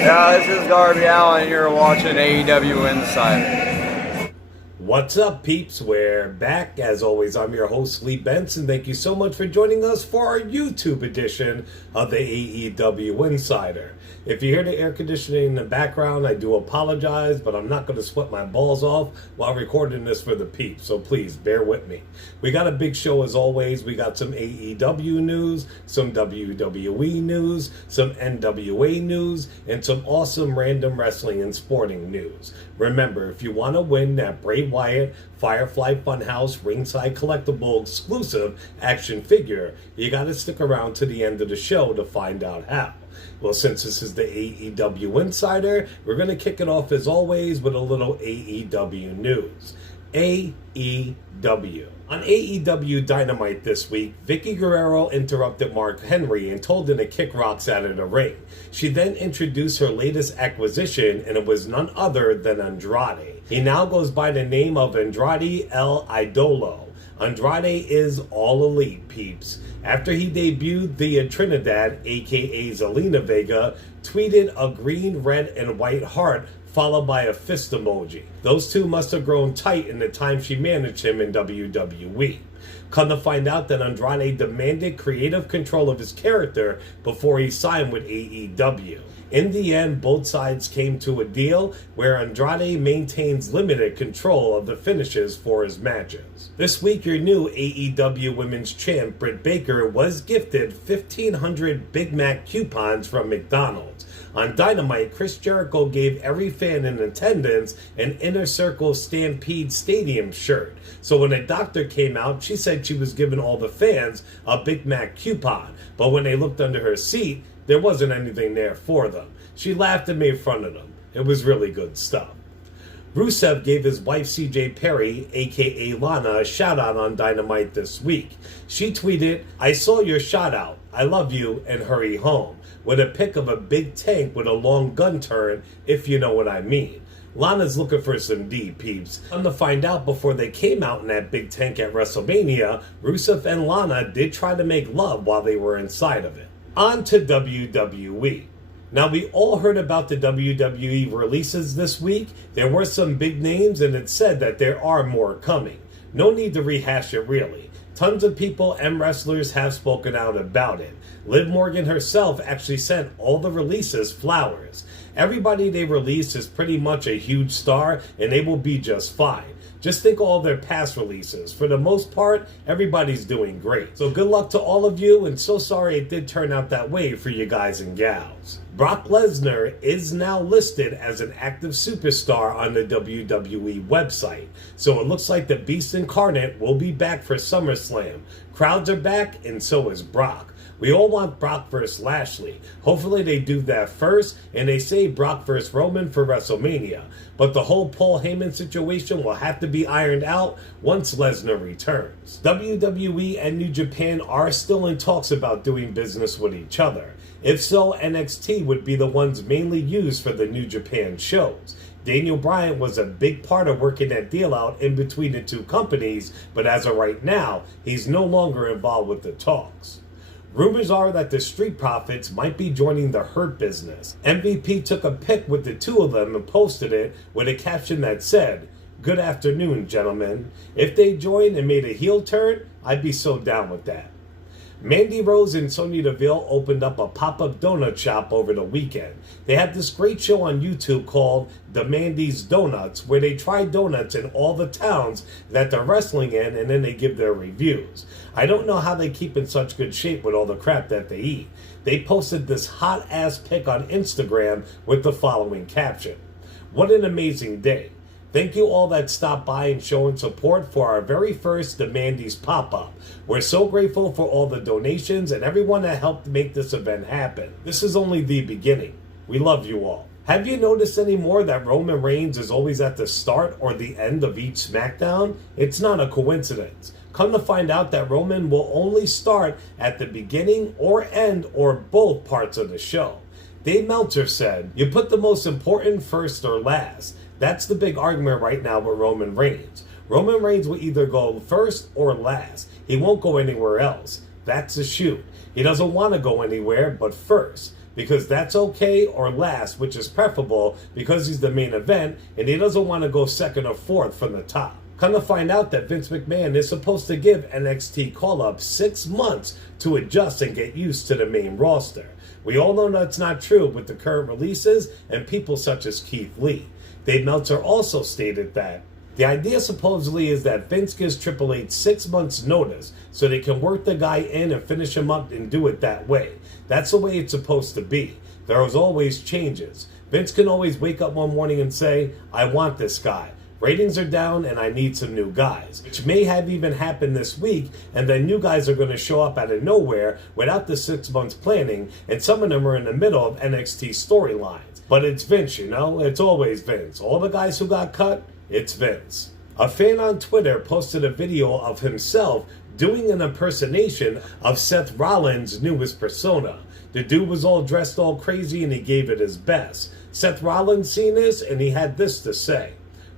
Yeah, this is Darby Allen. You're watching AEW Insider. What's up, peeps? We're back. As always, I'm your host, Lee Benson. Thank you so much for joining us for our YouTube edition of the AEW Insider. If you hear the air conditioning in the background, I do apologize, but I'm not going to sweat my balls off while recording this for the peeps, so please bear with me. We got a big show as always. We got some AEW news, some WWE news, some NWA news, and some awesome random wrestling and sporting news. Remember, if you want to win that Bray Wyatt Firefly Funhouse Ringside Collectible exclusive action figure, you got to stick around to the end of the show to find out how. Well, since this is the AEW Insider, we're going to kick it off as always with a little AEW news. AEW. On AEW Dynamite this week, Vicky Guerrero interrupted Mark Henry and told him to kick rocks out of the ring. She then introduced her latest acquisition, and it was none other than Andrade. He now goes by the name of Andrade El Idolo. Andrade is all elite, peeps. After he debuted via Trinidad, aka Zelina Vega, tweeted a green, red, and white heart followed by a fist emoji. Those two must have grown tight in the time she managed him in WWE. Come to find out that Andrade demanded creative control of his character before he signed with AEW. In the end, both sides came to a deal where Andrade maintains limited control of the finishes for his matches. This week, your new AEW Women's Champ, Britt Baker, was gifted 1,500 Big Mac coupons from McDonald's. On Dynamite, Chris Jericho gave every fan in attendance an Inner Circle Stampede Stadium shirt. So when a doctor came out, she said she was giving all the fans a Big Mac coupon. But when they looked under her seat, there wasn't anything there for them. She laughed and made fun of them. It was really good stuff. Rusev gave his wife CJ Perry, aka Lana, a shout out on Dynamite this week. She tweeted, "I saw your shout out. I love you and hurry home," with a pic of a big tank with a long gun turret, if you know what I mean. Lana's looking for some D, peeps. Come to find out, before they came out in that big tank at WrestleMania, Rusev and Lana did try to make love while they were inside of it. On to WWE. Now, we all heard about the WWE releases this week. There were some big names, and it's said that there are more coming. No need to rehash it, really. Tons of people and wrestlers have spoken out about it. Liv Morgan herself actually sent all the releases flowers. Everybody they release is pretty much a huge star, and they will be just fine. Just think of all their past releases. For the most part, everybody's doing great. So good luck to all of you, and so sorry it did turn out that way for you guys and gals. Brock Lesnar is now listed as an active superstar on the WWE website. So it looks like the Beast Incarnate will be back for SummerSlam. Crowds are back, and so is Brock. We all want Brock vs. Lashley. Hopefully they do that first, and they say Brock vs. Roman for WrestleMania. But the whole Paul Heyman situation will have to be ironed out once Lesnar returns. WWE and New Japan are still in talks about doing business with each other. If so, NXT would be the ones mainly used for the New Japan shows. Daniel Bryan was a big part of working that deal out in between the two companies, but as of right now, he's no longer involved with the talks. Rumors are that the Street Profits might be joining the Hurt Business. MVP took a pic with the two of them and posted it with a caption that said, "Good afternoon, gentlemen. If they joined and made a heel turn, I'd be so down with that." Mandy Rose and Sonya Deville opened up a pop-up donut shop over the weekend. They have this great show on YouTube called The Mandy's Donuts, where they try donuts in all the towns that they're wrestling in, and then they give their reviews. I don't know how they keep in such good shape with all the crap that they eat. They posted this hot-ass pic on Instagram with the following caption: "What an amazing day. Thank you all that stopped by and showing support for our very first The Mandy's pop-up. We're so grateful for all the donations and everyone that helped make this event happen. This is only the beginning. We love you all." Have you noticed anymore that Roman Reigns is always at the start or the end of each SmackDown? It's not a coincidence. Come to find out that Roman will only start at the beginning or end or both parts of the show. Dave Meltzer said, "You put the most important first or last." That's the big argument right now with Roman Reigns. Roman Reigns will either go first or last. He won't go anywhere else. That's the shoot. He doesn't want to go anywhere but first. because that's okay, or last, which is preferable because he's the main event and he doesn't want to go second or fourth from the top. Come to find out that Vince McMahon is supposed to give NXT call-up 6 months to adjust and get used to the main roster. We all know that's not true with the current releases and people such as Keith Lee. Dave Meltzer also stated that the idea supposedly is that Vince gives Triple H 6 months notice so they can work the guy in and finish him up and do it that way. That's the way it's supposed to be. There is always changes. Vince can always wake up one morning and say, I want this guy. Ratings are down and I need some new guys, which may have even happened this week, and then new guys are going to show up out of nowhere without the 6 months planning, and some of them are in the middle of NXT storylines. But it's Vince, you know? It's always Vince. All the guys who got cut, it's Vince. A fan on Twitter posted a video of himself doing an impersonation of Seth Rollins' newest persona. The dude was all dressed all crazy and he gave it his best. Seth Rollins seen this and he had this to say.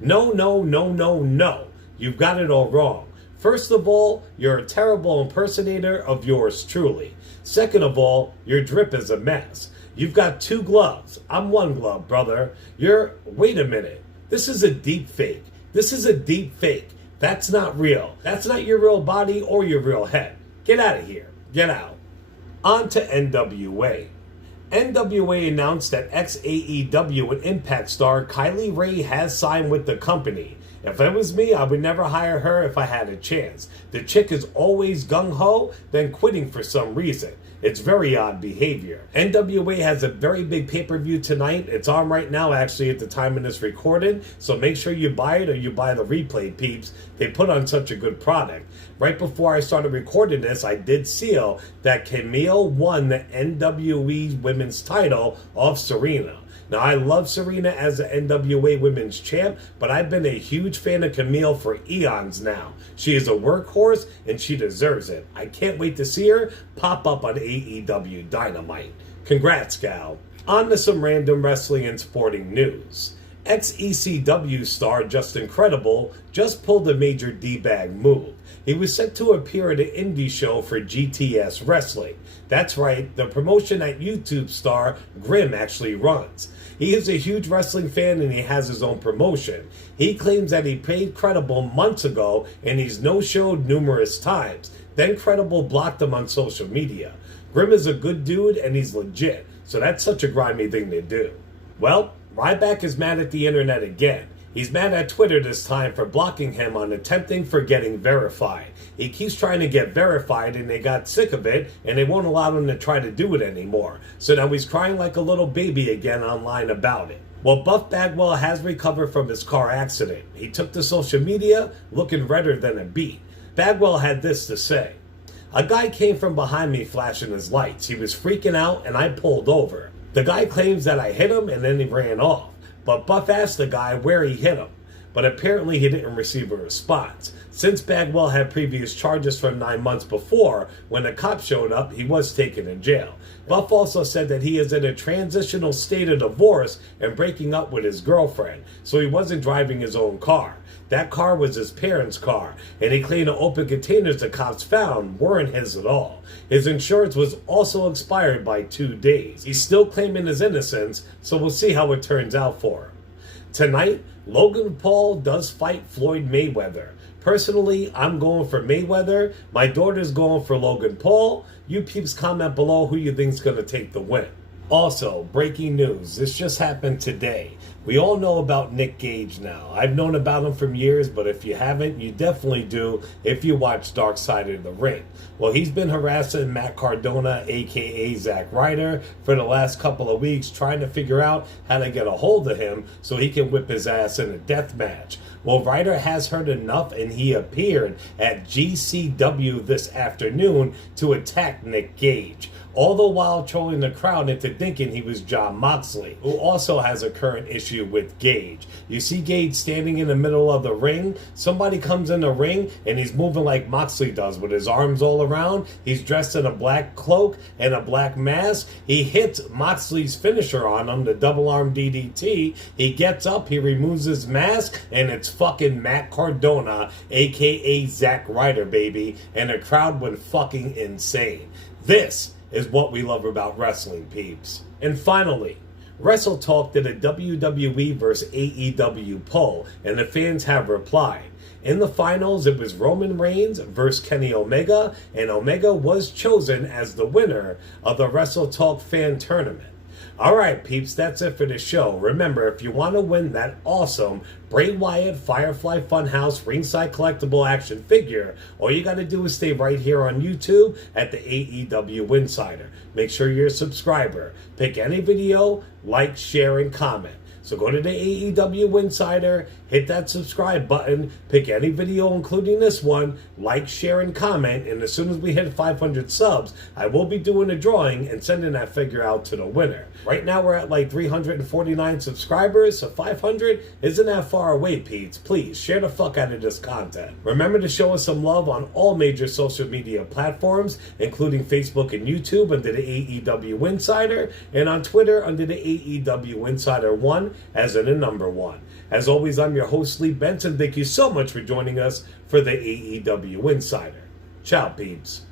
No, no, no, no, no. You've got it all wrong. First of all, you're a terrible impersonator of yours truly. Second of all, your drip is a mess. You've got 2 gloves. I'm 1 glove, brother. Wait a minute. This is a deep fake. This is a deep fake. That's not real. That's not your real body or your real head. Get out of here. Get out. On to NWA. NWA announced that ex-AEW and Impact star Kylie Rae has signed with the company. If it was me, I would never hire her if I had a chance. The chick is always gung-ho, then quitting for some reason. It's very odd behavior. NWA has a very big pay-per-view tonight. It's on right now, actually, at the time of this recording. So make sure you buy it or you buy the replay, peeps. They put on such a good product. Right before I started recording this, I did seal that Kamille won the NWE Women's title off Serena. Now, I love Serena as an NWA Women's Champ, but I've been a huge fan of Kamille for eons now. She is a workhorse, and she deserves it. I can't wait to see her pop up on AEW Dynamite. Congrats, gal. On to some random wrestling and sporting news. Ex-ECW star Justin Credible just pulled a major D-bag move. He was set to appear at an indie show for GTS Wrestling. That's right, the promotion that YouTube star Grimm actually runs. He is a huge wrestling fan and he has his own promotion. He claims that he paid Credible months ago and he's no-showed numerous times. Then Credible blocked him on social media. Grimm is a good dude and he's legit, so that's such a grimy thing to do. Well, Ryback is mad at the internet again. He's mad at Twitter this time for blocking him on attempting for getting verified. He keeps trying to get verified and they got sick of it and they won't allow him to try to do it anymore. So now he's crying like a little baby again online about it. Well, Buff Bagwell has recovered from his car accident. He took to social media looking redder than a beet. Bagwell had this to say. A guy came from behind me flashing his lights. He was freaking out and I pulled over. The guy claims that I hit him and then he ran off. But Buff asked the guy where he hit him, but apparently he didn't receive a response. Since Bagwell had previous charges from 9 months before, when the cop showed up, he was taken to jail. Buff also said that he is in a transitional state of divorce and breaking up with his girlfriend, so he wasn't driving his own car. That car was his parents' car, and he claimed the open containers the cops found weren't his at all. His insurance was also expired by 2 days. He's still claiming his innocence, so we'll see how it turns out for him. Tonight, Logan Paul does fight Floyd Mayweather. Personally, I'm going for Mayweather. My daughter's going for Logan Paul. You peeps comment below who you think's going to take the win. Also, breaking news. This just happened today. We all know about Nick Gage now. I've known about him for years, but if you haven't, you definitely do if you watch Dark Side of the Ring. Well, he's been harassing Matt Cardona, a.k.a. Zack Ryder, for the last couple of weeks, trying to figure out how to get a hold of him so he can whip his ass in a death match. Well, Ryder has heard enough, and he appeared at GCW this afternoon to attack Nick Gage, all the while trolling the crowd into thinking he was Jon Moxley, who also has a current issue with Gage. You see Gage standing in the middle of the ring. Somebody comes in the ring, and he's moving like Moxley does, with his arms all around. He's dressed in a black cloak and a black mask. He hits Moxley's finisher on him, the double arm DDT. He gets up, he removes his mask, and it's fucking Matt Cardona, a.k.a. Zack Ryder, baby. And the crowd went fucking insane. This is what we love about wrestling, peeps. And finally, Wrestle Talk did a WWE vs. AEW poll, and the fans have replied. In the finals, it was Roman Reigns versus Kenny Omega, and Omega was chosen as the winner of the Wrestle Talk fan tournament. Alright peeps, that's it for the show. Remember, if you want to win that awesome Bray Wyatt Firefly Funhouse ringside collectible action figure, all you gotta do is stay right here on YouTube at the AEW Insider. Make sure you're a subscriber. Pick any video, like, share, and comment. So go to the AEW Insider, hit that subscribe button, pick any video including this one, like, share, and comment, and as soon as we hit 500 subs, I will be doing a drawing and sending that figure out to the winner. Right now we're at like 349 subscribers, so 500 isn't that far away, peeps. Please, share the fuck out of this content. Remember to show us some love on all major social media platforms, including Facebook and YouTube under the AEW Insider, and on Twitter under the AEW Insider 1, as in the number 1. As always, I'm your host, Lee Benson. Thank you so much for joining us for the AEW Insider. Ciao, peeps.